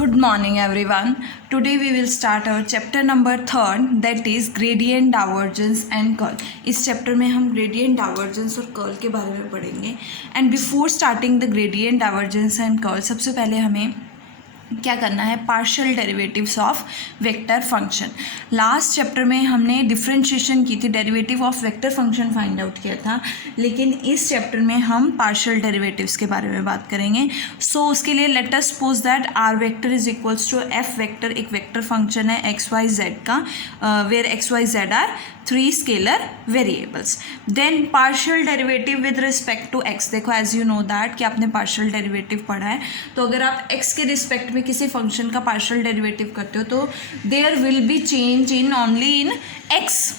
Good morning everyone. Today we will start our chapter number 3 that is gradient divergence and curl. इस chapter में हम gradient divergence और curl के बारे में पढ़ेंगे. And before starting the gradient divergence and curl सबसे पहले हमें क्या करना है, partial derivatives of vector function. Last chapter में हमने डिफरेंशिएशन की थी, derivative of vector function find out किया था, लेकिन इस चैप्टर में हम पार्शियल डेरिवेटिव्स के बारे में बात करेंगे. सो उसके लिए let us suppose that R vector is equals to F vector. एक वेक्टर फंक्शन है एक्स वाई जेड का, where X Y Z are 3 scalar variables. Then partial derivative with respect to X. देखो as you know that कि आपने partial derivative पढ़ा है, तो अगर आप एक्स के रिस्पेक्ट में किसी फंक्शन का पार्शियल डेरिवेटिव करते हो तो there will be change in only in X,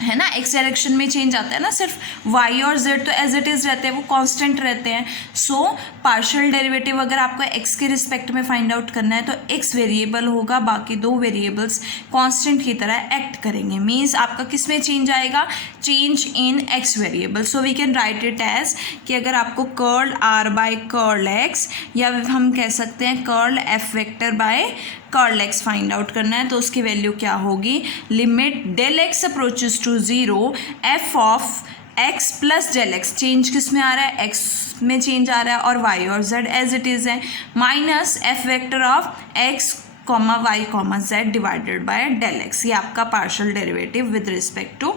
है ना. एक्स डायरेक्शन में चेंज आता है ना, सिर्फ वाई और जेड तो एज इट इज़ रहते हैं, वो कांस्टेंट रहते हैं. सो पार्शियल डेरिवेटिव अगर आपको एक्स के रिस्पेक्ट में फाइंड आउट करना है तो एक्स वेरिएबल होगा, बाकी दो वेरिएबल्स कांस्टेंट की तरह एक्ट करेंगे. मीन्स आपका किस में चेंज आएगा, change in X variable. So we can write it as कि अगर आपको curl are by curl X, या हम कह सकते हैं curl F vector by curl X find out करना है, तो उसकी वैल्यू क्या होगी, limit del X approaches to 0 F of X plus del X. Change किस में आ रहा है, एक्स में चेंज आ रहा है, और वाई और जेड एज इट इज़ है, minus f vector of x comma y comma z divided by del x. ये आपका partial derivative with respect to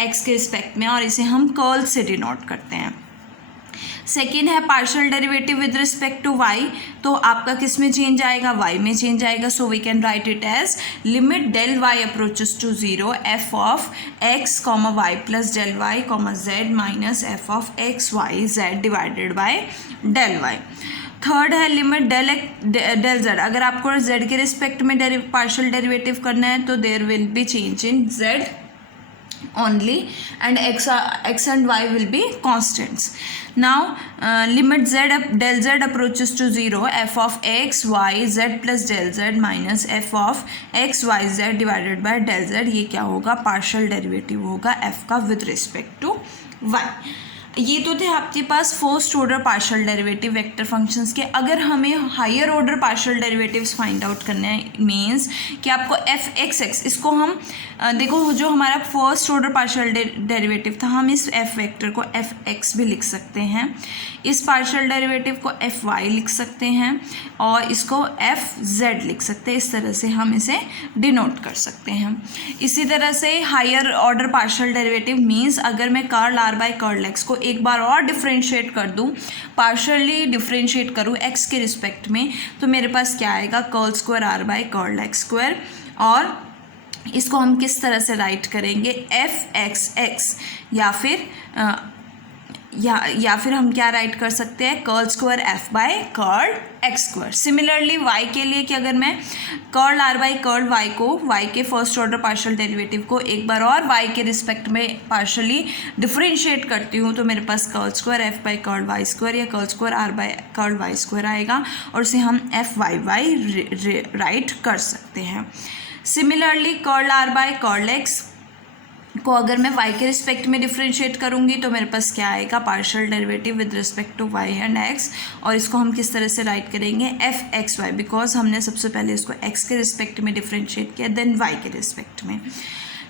x के रिस्पेक्ट में, और इसे हम कर्ल से डिनोट करते हैं. सेकेंड है partial derivative with respect to y. तो आपका किस में चेंज आएगा, वाई में चेंज आएगा. So we can write it as limit del y approaches to 0 F of x comma y plus del y comma z minus f of x Y z divided by del y. Third है limit del z. अगर आपको Z के respect में partial derivative करना है तो there will be change in z only, and x and y will be constants. Now limit del z approaches to 0 f of x y z plus del z minus f of x y z divided by del z. ये क्या होगा, partial derivative होगा f का with respect to y. ये तो थे आपके पास first order partial derivative vector functions के. अगर हमें higher order partial derivatives find out करने हैं, मीन्स कि आपको एफ एक्स एक्स, इसको हम देखो जो हमारा फर्स्ट ऑर्डर पार्शियल डेरिवेटिव था, हम इस एफ वेक्टर को एफ एक्स भी लिख सकते हैं, इस पार्शियल डेरिवेटिव को एफ वाई लिख सकते हैं, और इसको एफ जेड लिख सकते हैं. इस तरह से हम इसे डिनोट कर सकते हैं. इसी तरह से higher order partial derivative means अगर मैं curl are by curl x को एक बार और डिफरेंशिएट कर दूं, पार्शियली डिफरेंशिएट करूं एक्स के रिस्पेक्ट में, तो मेरे पास क्या आएगा, curl square r by curl x square. और इसको हम किस तरह से राइट करेंगे, एफ एक्स एक्स, या फिर हम क्या राइट कर सकते हैं, curl square F by curl x square. Similarly y के लिए कि अगर मैं curl are by curl Y को, वाई के फर्स्ट ऑर्डर पार्शियल डेरिवेटिव को एक बार और वाई के रिस्पेक्ट में पार्शियली डिफरेंशिएट करती हूँ, तो मेरे पास curl square F by curl y square या curl square r by curl y square आएगा, और उसे हम एफ वाई वाई राइट कर सकते हैं. Similarly curl are by curl x को अगर मैं y के रिस्पेक्ट में डिफरेंशिएट करूँगी तो मेरे पास क्या आएगा, partial derivative with respect to y and x, और इसको हम किस तरह से राइट करेंगे, एफ एक्स वाई, बिकॉज हमने सबसे पहले इसको x के रिस्पेक्ट में डिफरेंशिएट किया, देन y के रिस्पेक्ट में.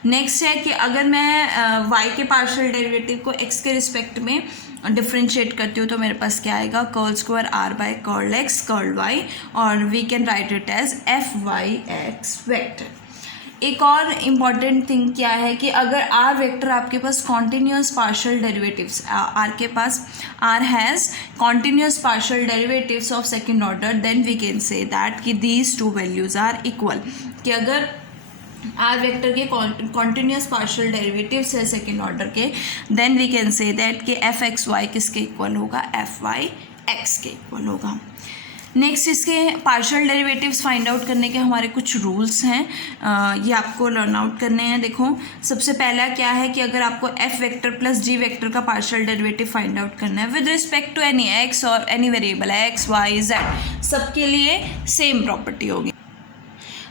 नेक्स्ट है कि अगर मैं y के पार्शियल डेरिवेटिव को x के रिस्पेक्ट में डिफरेंशिएट करती हूँ तो मेरे पास क्या आएगा, curl square r by curl x curl y, और we can write it as f y x vector. एक और इम्पॉर्टेंट थिंग क्या है कि अगर आर वेक्टर आपके पास कॉन्टीन्यूस पार्शियल डेरिवेटिव्स, आर के पास r has continuous partial derivatives of second order, then we can say that कि these two values are equal. कि अगर आर वेक्टर के कॉन्टीन्यूस पार्शियल डेरिवेटिव्स है सेकेंड ऑर्डर के, then we can say that कि f x y किसके equal होगा, f y x के इक्वल होगा. नेक्स्ट इसके पार्शियल डेरिवेटिव्स फाइंड आउट करने के हमारे कुछ रूल्स हैं, ये आपको लर्न आउट करने हैं. देखो सबसे पहला क्या है कि अगर आपको f vector plus g vector का पार्शियल डेरिवेटिव फाइंड आउट करना है with respect to any x और any variable x Y z, सबके लिए सेम प्रॉपर्टी होगी.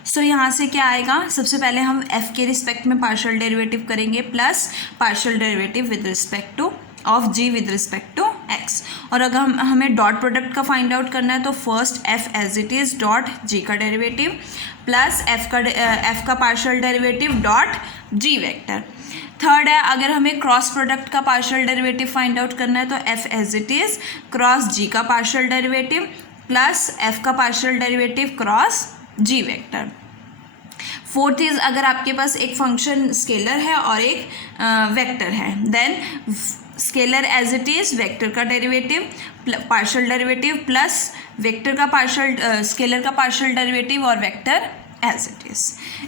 सो यहाँ से क्या आएगा, सबसे पहले हम एफ के रिस्पेक्ट में पार्शियल डेरिवेटिव करेंगे plus partial derivative with respect to of g with respect to x. और अगर हमें डॉट प्रोडक्ट का फाइंड आउट करना है तो first f as it is dot g का डेरिवेटिव प्लस एफ का partial derivative dot g vector. Third है, अगर हमें क्रॉस प्रोडक्ट का पार्शियल डेरिवेटिव फाइंड आउट करना है तो f as it is cross g का पार्शियल डेरिवेटिव प्लस एफ का partial derivative cross g vector. Fourth is, अगर आपके पास एक फंक्शन स्केलर है और एक वेक्टर है, then scalar as it is vector का derivative partial derivative plus vector का पार्शियल स्केलर का पार्शियल डेरिवेटिव और वेक्टर एज इट इज़।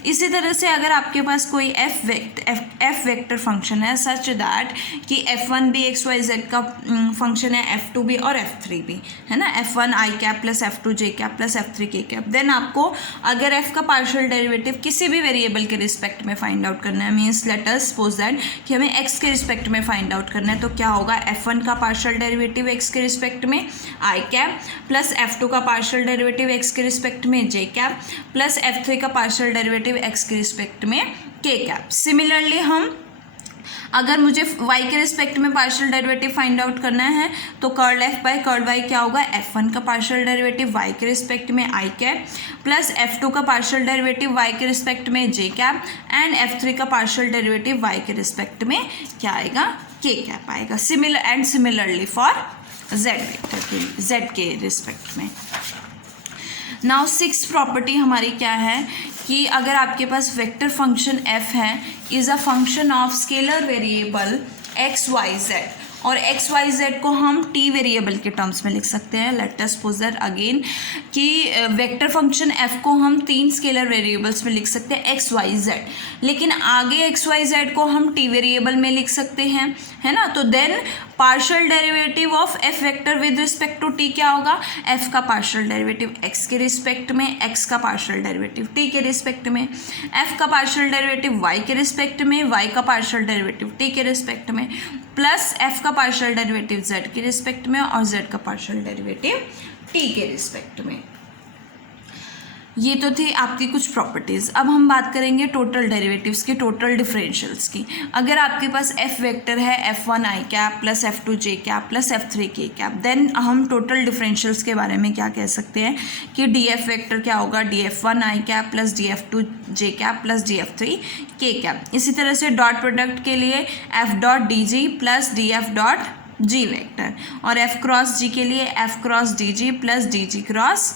इसी तरह से अगर आपके पास कोई एफ वेक्टर फंक्शन है सच दैट कि f1 भी xyz का फंक्शन है, f2 भी और f3 भी, है ना, f1 i cap plus f2 j cap plus f3 k cap, then आपको अगर f का पार्शियल डेरिवेटिव किसी भी वेरिएबल के रिस्पेक्ट में फाइंड आउट करना है, means late us suppose that कि हमें x के रिस्पेक्ट में फाइंड आउट करना है, तो क्या होगा, f1 का पार्शियल डेरिवेटिव x के रिस्पेक्ट में i कैप प्लस f2 का पार्शियल डेरिवेटिव x के रिस्पेक्ट में j कैप प्लस f3 का पार्शियल डेरिवेटिव x के रिस्पेक्ट में k कैप। सिमिलरली हम अगर मुझे y के रिस्पेक्ट में पार्शियल डेरिवेटिव फाइंड आउट करना है तो curl f by curl y क्या होगा, f1 का पार्शियल डेरिवेटिव y के रिस्पेक्ट में i कैप प्लस f2 का पार्शियल डेरिवेटिव y के रिस्पेक्ट में j कैप एंड f3 का पार्शियल डेरिवेटिव y के रिस्पेक्ट में क्या आएगा, k कैप आएगा। Similarly for z vector z के रिस्पेक्ट में। नाउ सिक्स प्रॉपर्टी हमारी क्या है कि अगर आपके पास वेक्टर फंक्शन f है is a function of scalar variable x Y z, और एक्स वाई जेड को हम टी वेरिएबल के टर्म्स में लिख सकते हैं। Late us suppose that again कि वेक्टर फंक्शन f को हम तीन स्केलर वेरिएबल्स में लिख सकते हैं एक्स वाई जेड, लेकिन आगे एक्स वाई जेड को हम टी वेरिएबल में लिख सकते हैं, है ना। तो then partial derivative of f vector with respect to t क्या होगा, एफ का पार्शियल डेरिवेटिव एक्स के रिस्पेक्ट में, एक्स का पार्शियल डेरिवेटिव टी के रिस्पेक्ट में, एफ का पार्शियल डेरिवेटिव वाई के रिस्पेक्ट में, वाई का पार्शियल डेरिवेटिव टी के रिस्पेक्ट में, प्लस एफ का पार्शियल डेरिवेटिव जेड के रिस्पेक्ट में और जेड का पार्शियल डेरिवेटिव टी के रिस्पेक्ट में। ये तो थी आपकी कुछ प्रॉपर्टीज़। अब हम बात करेंगे टोटल डेरिवेटिव्स की, टोटल डिफरेंशियल्स की। अगर आपके पास एफ वेक्टर है f1 i cap plus f2 j cap plus f3 k cap, then हम टोटल डिफरेंशियल्स के बारे में क्या कह सकते हैं कि df वेक्टर क्या होगा, df1 i cap plus df2 j cap plus df3 k cap. इसी तरह से डॉट प्रोडक्ट के लिए f dot dg plus df dot g vector, और f क्रॉस g के लिए f cross dg plus dg cross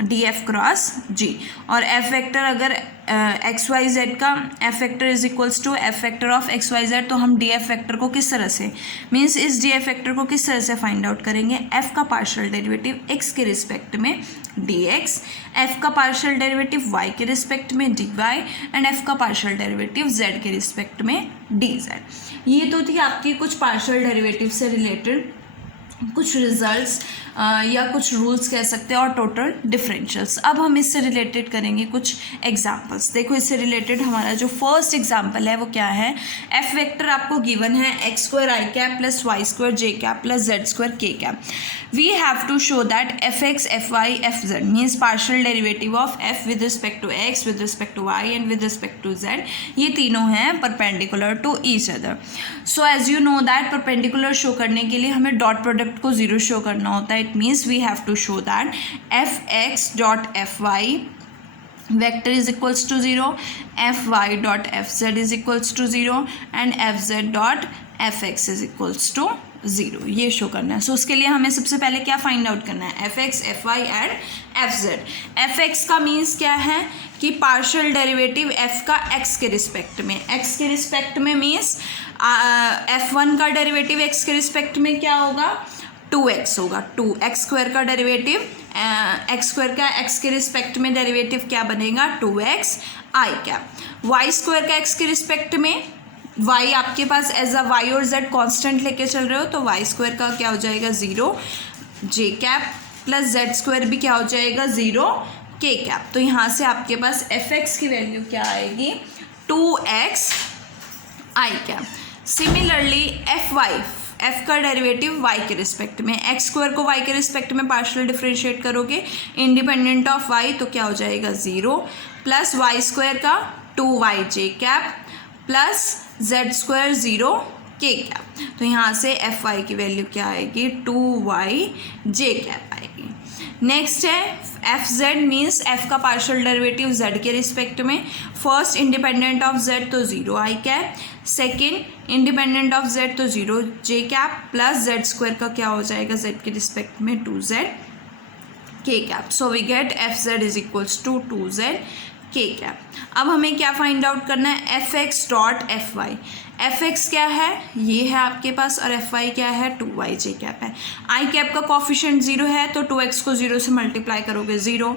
D F cross G. और F vector अगर एक्स वाई जेड का F vector is equals to F vector of x Y Z, तो हम D F vector को किस तरह से, मीन्स इस डी एफ वेक्टर को किस तरह से फाइंड आउट करेंगे, एफ का पार्शियल डेरिवेटिव एक्स के रिस्पेक्ट में डी एक्स, एफ का पार्शियल डेरिवेटिव वाई के रिस्पेक्ट में डी वाई एंड एफ का पार्शियल डेरिवेटिव जेड के रिस्पेक्ट में डी जेड। ये तो थी आपकी कुछ पार्शियल डेरिवेटिव से रिलेटेड कुछ रिजल्ट्स या कुछ रूल्स कह सकते हैं और टोटल डिफरेंशियल्स। अब हम इससे रिलेटेड करेंगे कुछ एग्जांपल्स। देखो इससे रिलेटेड हमारा जो फर्स्ट एग्जांपल है वो क्या है, एफ वेक्टर आपको गिवन है x square I cap plus y square j cap plus Z square k cap. We have to show that f x f y f Z means partial derivative of f with respect to x with respect to y and with respect to z, ये तीनों हैं perpendicular to each other. So as you know that perpendicular show करने के लिए हमें dot product को zero show करना होता है। It means we have to show that f x dot F y vector is equals to 0, fy dot fz is equals to 0 and fz dot fx is equals to 0, ये show करना है। सो उसके लिए हमें सबसे पहले क्या फाइंड आउट करना है, f x f y and f z. F x का मीन्स क्या है कि पार्शियल डेरिवेटिव एफ का एक्स के रिस्पेक्ट में, एक्स के रिस्पेक्ट में मीन्स एफ वन का डेरिवेटिव एक्स के रिस्पेक्ट में क्या होगा, 2x होगा, 2x स्क्वायर का डेरिवेटिव एक्स स्क्वायर का एक्स के रिस्पेक्ट में डेरिवेटिव क्या बनेगा 2x i cap. Y square का एक्स के रिस्पेक्ट में, y आपके पास एज अ y और z कांस्टेंट लेके चल रहे हो तो y स्क्वायर का क्या हो जाएगा 0 j cap plus z square भी क्या हो जाएगा 0 k कैप। तो यहाँ से आपके पास fx की वैल्यू क्या आएगी 2x i cap. Similarly F का डेरिवेटिव y के रिस्पेक्ट में, एक्स स्क्वायर को y के रिस्पेक्ट में पार्शियल डिफरेंशिएट करोगे इंडिपेंडेंट ऑफ y तो क्या हो जाएगा 0 प्लस वाई स्क्वायर का 2y j cap plus Z square 0 के कैप। तो यहाँ से एफ वाई की वैल्यू क्या आएगी, 2y जे कैप आएगी। नेक्स्ट है एफ जेड, मीन्स एफ का पार्शियल डेरिवेटिव जेड के रिस्पेक्ट में। फर्स्ट इंडिपेंडेंट ऑफ जेड तो 0 I cap, second independent of Z तो 0 J cap, plus Z square का क्या हो जाएगा जेड के रिस्पेक्ट में 2z k cap. So we get f z is equals to 2z k cap. अब हमें क्या फाइंड आउट करना है, f x dot F y. F x क्या है, ये है आपके पास, और एफ वाई क्या है, 2y जे कैप है। आई कैप का कॉफिशिएंट 0 है तो 2x को 0 से मल्टीप्लाई करोगे 0,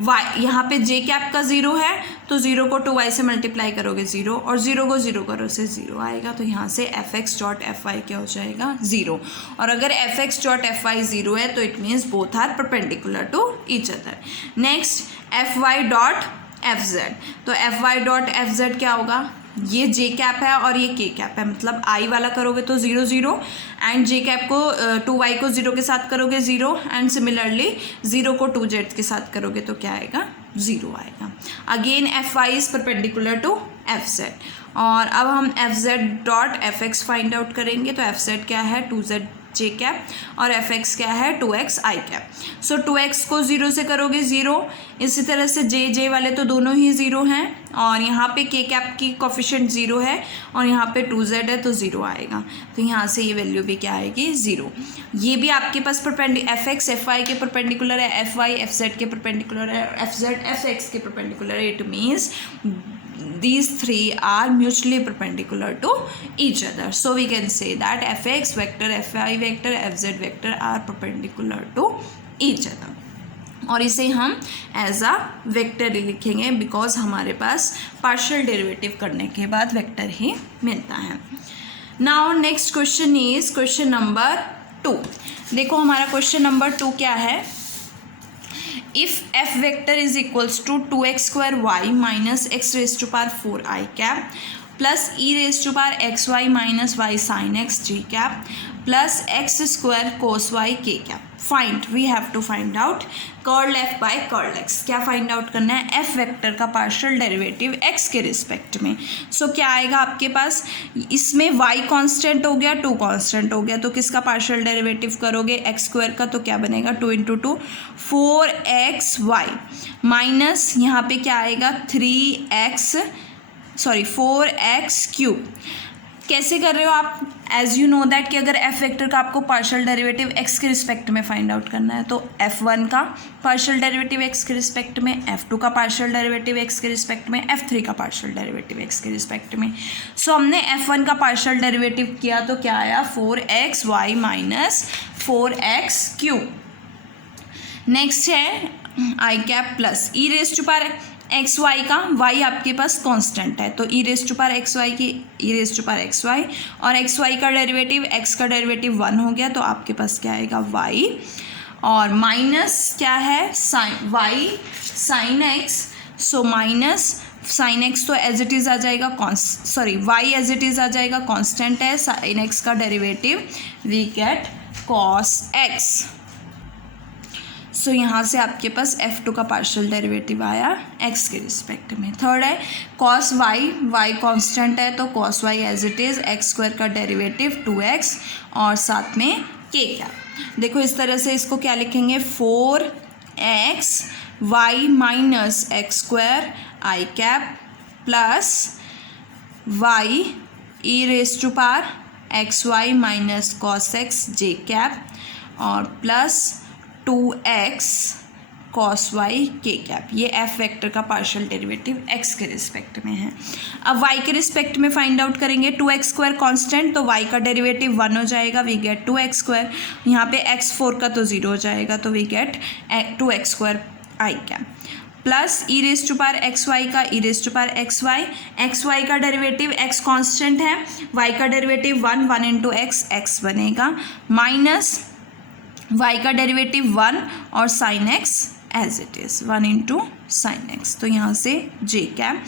y यहाँ पे जे कैप का 0 है तो 0 को 2y से मल्टीप्लाई करोगे 0, और 0 को 0 करो से 0 आएगा। तो यहाँ से F x dot F Y क्या हो जाएगा, 0। और अगर F x dot F Y 0 है तो it means both are perpendicular to each other. Next F Y dot F Z, तो F Y dot F Z क्या होगा, ये जे कैप है और ये के कैप है, मतलब आई वाला करोगे तो 0 0, एंड जे कैप को 2y को 0 के साथ करोगे 0, एंड सिमिलरली 0 को 2z के साथ करोगे तो क्या आएगा, 0 आएगा। Again f y is perpendicular to f z. और अब हम f z dot f x find out करेंगे, तो एफ जेड क्या है, 2z जे कैप, और एफ एक्स क्या है, 2x i cap. So 2x को 0 से करोगे 0, इसी तरह से जे वाले तो दोनों ही 0 हैं, और यहाँ पे के कैप की कोफिशिएंट 0 है, और यहाँ पे 2z है तो 0 आएगा। तो यहाँ से ये वैल्यू भी क्या आएगी, 0। ये भी आपके पास एफ एक्स एफ वाई के परपेंडिकुलर है, एफ वाई एफ जेड के परपेंडिकुलर है, एफ जेड एफ एक्स के परपेंडिकुलर है। It means these three are mutually perpendicular to each other. So we can say that fx vector, fy vector, fz vector are perpendicular to each other. और इसे हम as a vector लिखेंगे because हमारे पास partial derivative करने के बाद vector ही मिलता है। Now next question is question number 2। देखो हमारा क्वेश्चन नंबर 2 क्या है, if f vector is equals to 2x square y minus x raised to power 4 I cap plus e raised to power xy minus y sin x g cap plus x square cos y k cap, find, we have to find out curl f by curl x। क्या find out करना है, f vector का partial derivative x के respect में। सो क्या आएगा आपके पास, इसमें y कांस्टेंट हो गया, 2 कांस्टेंट हो गया, तो किसका पार्शियल डेरिवेटिव करोगे, x स्क्वायर का, तो क्या बनेगा 2 × 2 4xy माइनस यहाँ पे क्या आएगा 4x क्यूब। कैसे कर रहे हो आप, एज यू नो दैट कि अगर एफ वेक्टर का आपको पार्शियल डेरिवेटिव एक्स के रिस्पेक्ट में फाइंड आउट करना है तो f1 का पार्शियल डेरिवेटिव एक्स के रिस्पेक्ट में, f2 का पार्शियल डेरिवेटिव एक्स के रिस्पेक्ट में, f3 का पार्शियल डेरिवेटिव एक्स के रिस्पेक्ट में। सो हमने f1 का पार्शियल डेरिवेटिव किया तो क्या आया 4xy minus 4x cube. Next है I cap plus E raise to power x Y का, y आपके पास कांस्टेंट है तो E raise to power x Y की E raise to power x Y, और एक्स वाई का डेरिवेटिव x का डेरिवेटिव 1 हो गया तो आपके पास क्या आएगा y, और माइनस क्या है sine y sine x। So minus sine x तो एज इट इज़ आ जाएगा y एज इट इज़ आ जाएगा कांस्टेंट है, साइन x का derivative we get cos x। सो यहाँ से आपके पास f2 का पार्शियल डेरिवेटिव आया x के रिस्पेक्ट में। थर्ड है cos y कांस्टेंट है तो cos y as it is x square का डेरिवेटिव 2x और साथ में k क्या। देखो इस तरह से इसको क्या लिखेंगे 4x y minus x square I cap plus y E raise to power x Y minus cos X J cap और plus 2x cos y k cap. ये f वेक्टर का पार्शियल डेरिवेटिव x के respect में है। अब y के respect में find out करेंगे 2x स्क्वायर कांस्टेंट तो y का डेरिवेटिव 1 हो जाएगा, वी गेट 2x स्क्वायर। यहाँ पे x4 का तो 0 हो जाएगा तो we get 2x square I cap plus E raise to power x Y का E raise to power x Y का डेरिवेटिव x कांस्टेंट है, y का डेरिवेटिव 1 इंटू x बनेगा माइनस y का डेरिवेटिव 1 और sine x as it is 1 into sine x, तो यहाँ से j cap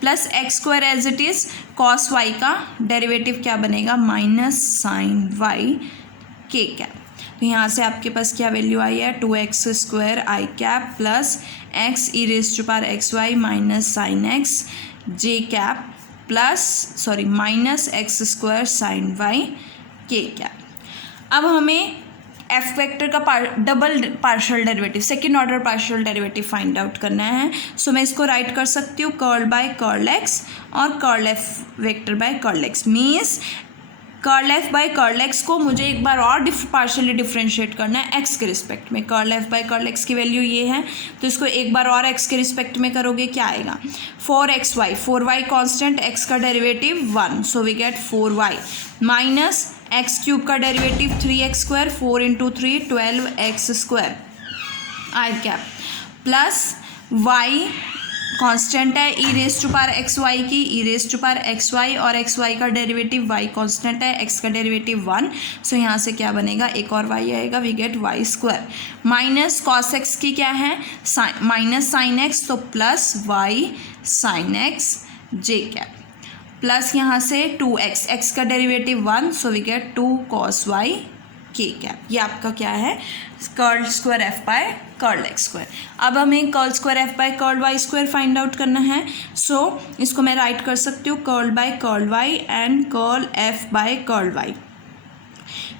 plus X square as it is cos y का डेरिवेटिव क्या बनेगा minus sign y k cap. तो यहाँ से आपके पास क्या वैल्यू आई है 2x square I cap plus x E raise to power x Y minus sine x j cap minus x square sine Y के कैप। अब हमें एफ वेक्टर का double partial derivative, second order partial derivative find out करना है। सो मैं इसको write कर सकती हूँ कर्ल बाय कर्ल एक्स और curl F vector by curl x. Means curl F by curl x को मुझे एक बार और पार्शियली डिफ्रेंशिएट करना है एक्स के रिस्पेक्ट में। Curl F by curl x की वैल्यू ये है, तो इसको एक बार और एक्स के रिस्पेक्ट में करोगे, क्या आएगा 4xy, 4y कॉन्स्टेंट, एक्स का derivative 1, so we get 4y minus X cube का derivative 3x square, 4 into 3 12x square आई कैप, प्लस y कांस्टेंट है E raise to power x Y की, E raise to power x Y, और x Y का derivative y constant है, x का derivative 1, so यहाँ से क्या बनेगा, एक और y आएगा, we get y square, minus cos x की क्या है माइनस साइन एक्स, तो प्लस y साइन एक्स जे कैप, प्लस यहाँ से 2x, x का derivative 1, so we get 2 cos y k cap. ये आपका क्या है curl square F by curl x square. अब हमें curl square F by curl y square find out करना है। सो इसको मैं राइट कर सकती हूँ curl by curl y and curl F by curl Y.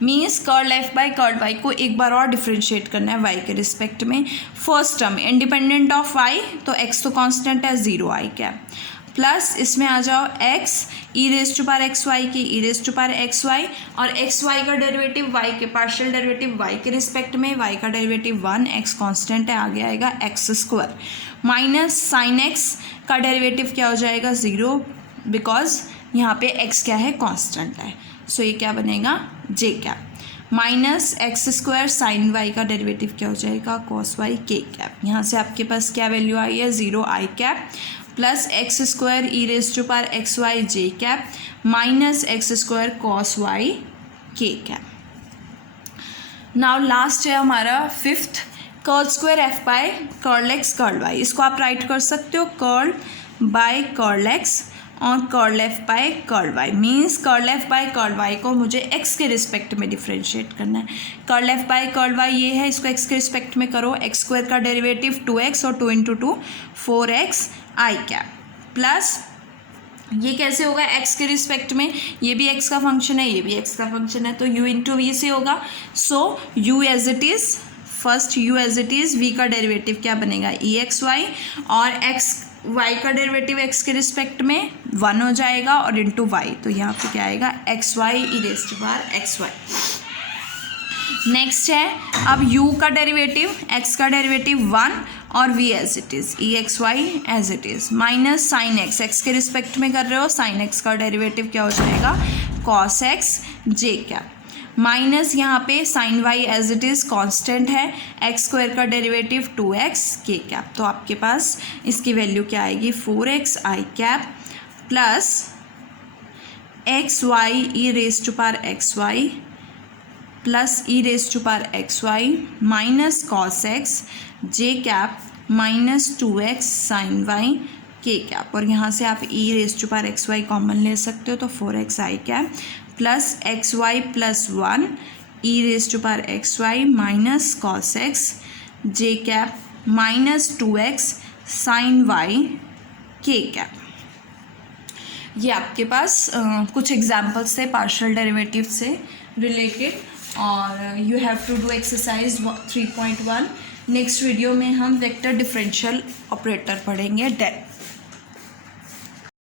Means curl F by curl Y को एक बार और डिफ्रेंशिएट करना है वाई के रिस्पेक्ट में। First term independent of Y, तो एक्स तो कांस्टेंट है 0 आई कैप, प्लस इसमें आ जाओ x E raise to power x Y की, E raise to power x Y, और एक्स वाई का डेरिवेटिव y के पार्शियल डेरिवेटिव y के रिस्पेक्ट में, y का डेरिवेटिव 1, x कांस्टेंट है, आगे आएगा X square, minus sine x का डेरिवेटिव क्या हो जाएगा 0, बिकॉज यहाँ पे x क्या है कांस्टेंट है, सो ये क्या बनेगा j cap, minus x square sine y का डेरिवेटिव क्या हो जाएगा कॉस वाई के कैप। यहाँ से आपके पास क्या वैल्यू आई है 0 I cap, plus X square E raise to power x Y J cap, minus x square cos Y के कैप। नाउ लास्ट है हमारा fifth, curl square F by curl x curl Y. इसको आप write कर सकते हो curl by curl x और curl F by curl Y. Means curl F by curl Y को मुझे एक्स के रिस्पेक्ट में डिफ्रेंशिएट करना है। Curl F by curl Y ये है, इसको एक्स के रिस्पेक्ट में करो, एक्स स्क्वायर का डेरिवेटिव 2x और 2 into 2 4x I cap, plus ये कैसे होगा x के रिस्पेक्ट में, ये भी x का फंक्शन है, ये भी x का फंक्शन है, तो u इंटू वी से होगा। So u as it is, first u as it is, v का डेरिवेटिव क्या बनेगा EXY, और x y का डेरिवेटिव x के रिस्पेक्ट में 1 हो जाएगा, और इंटू y, तो यहाँ पे क्या आएगा XY e raise to power XY। Next है अब u का डेरिवेटिव, x का डेरिवेटिव 1 और v as it is, EXY as it is, minus sine x, x के रिस्पेक्ट में कर रहे हो, साइन x का डेरिवेटिव क्या हो जाएगा cos x j cap, minus यहाँ पे sine y as it is constant है, एक्स स्क्वायर का डेरिवेटिव 2x के कैप, तो आपके पास इसकी वैल्यू क्या आएगी 4x I cap, plus XY E raise to power XY plus E raise to power XY minus cos X J cap minus 2x sine Y के cap, और यहाँ से आप E raise to power XY common ले सकते हो, तो 4x I cap plus XY plus 1 E raise to power XY minus cos X J cap minus 2x sine Y के कैप। ये आपके पास कुछ एग्जाम्पल्स थे पार्शियल डेरिवेटिव से रिलेटेड, और you have to do exercise 3.1। Next video में हम vector differential operator पढ़ेंगे डेट।